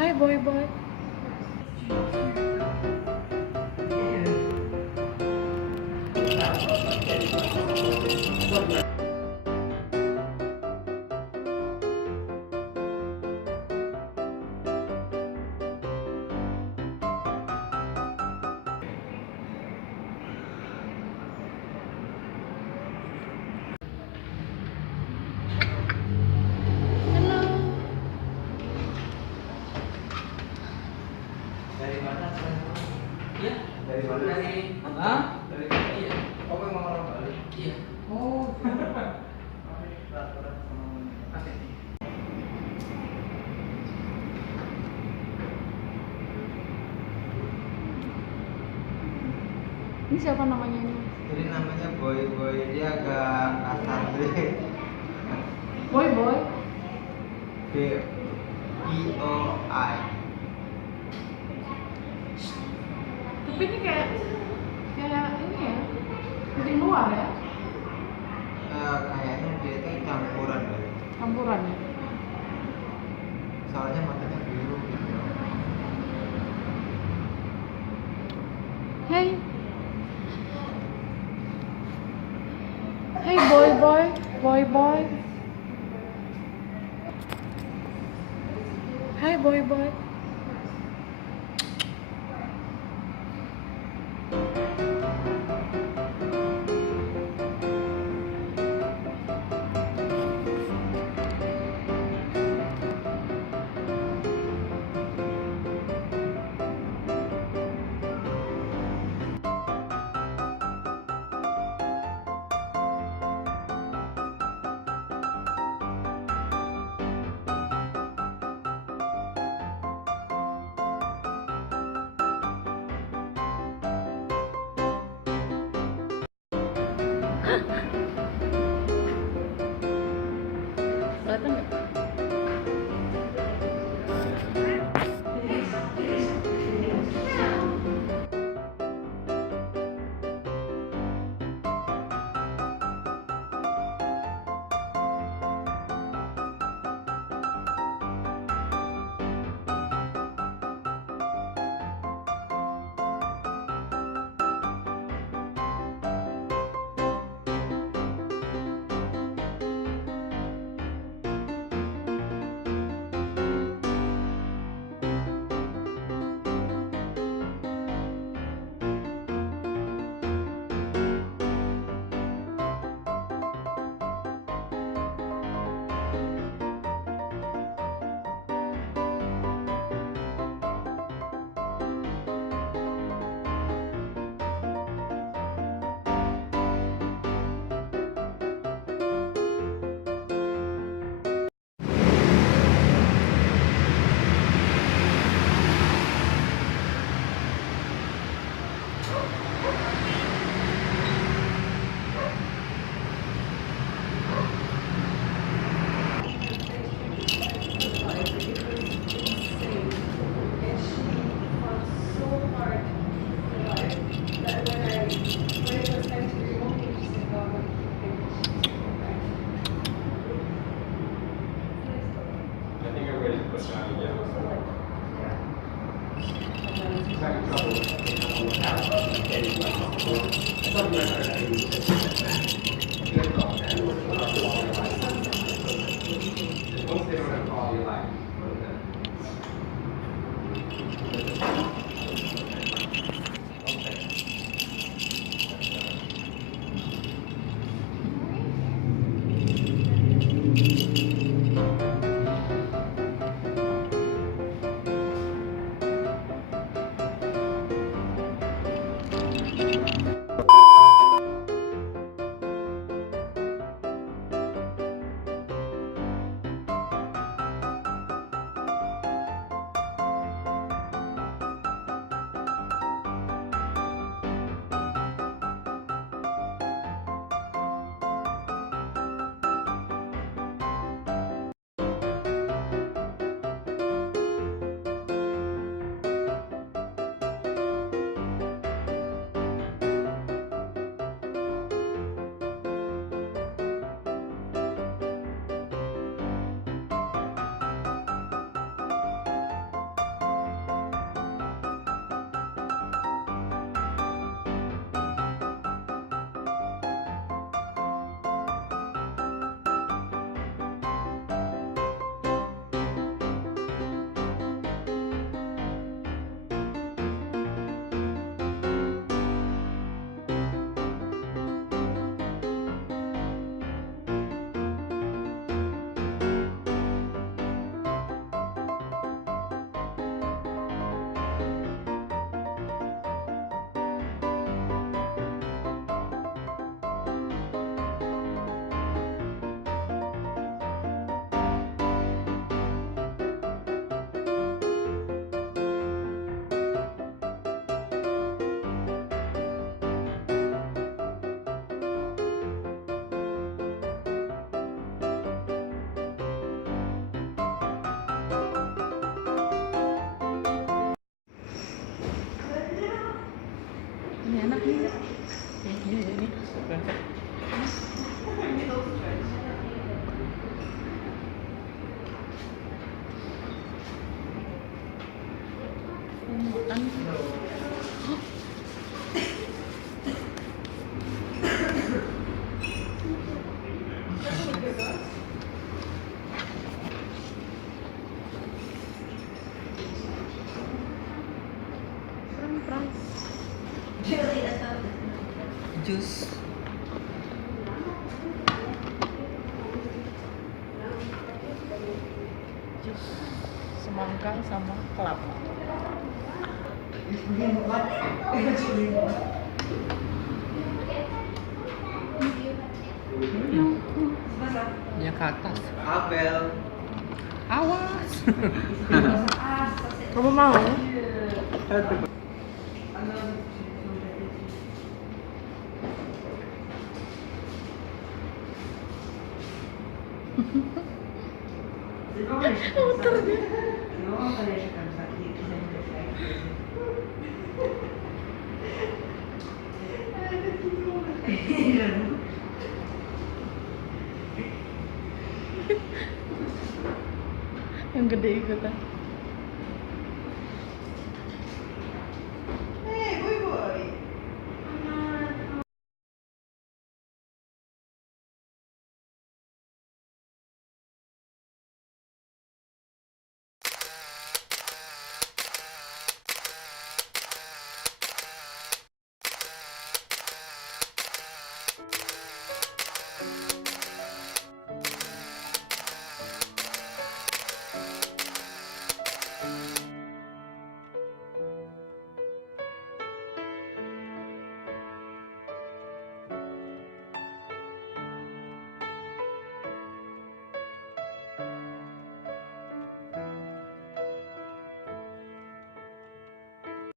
Hai Boi Boi. Dari mana? Iya. Dari mana? Hah? Dari mana? Iya. Oh, memang orang Bali. Iya. Oh. Ini siapa namanya ini? Jadi namanya Boi Boi, dia agak kasar deh. Boi Boi. BOI. Tapi ini kayak ini ya, kucing luar ya, Kayaknya dia itu campuran deh. campuran ya. Soalnya matanya biru gitu. Hey, hey Boi Boi, Boi Boi. Hai Boi Boi. Kelihatan nggak? enak nih. Ini. Makan. Jus. Jus semangka sama kelapa. Yang ke atas. Apel. Awas. Kamu mau? Muter dia. Yang gede ikutan.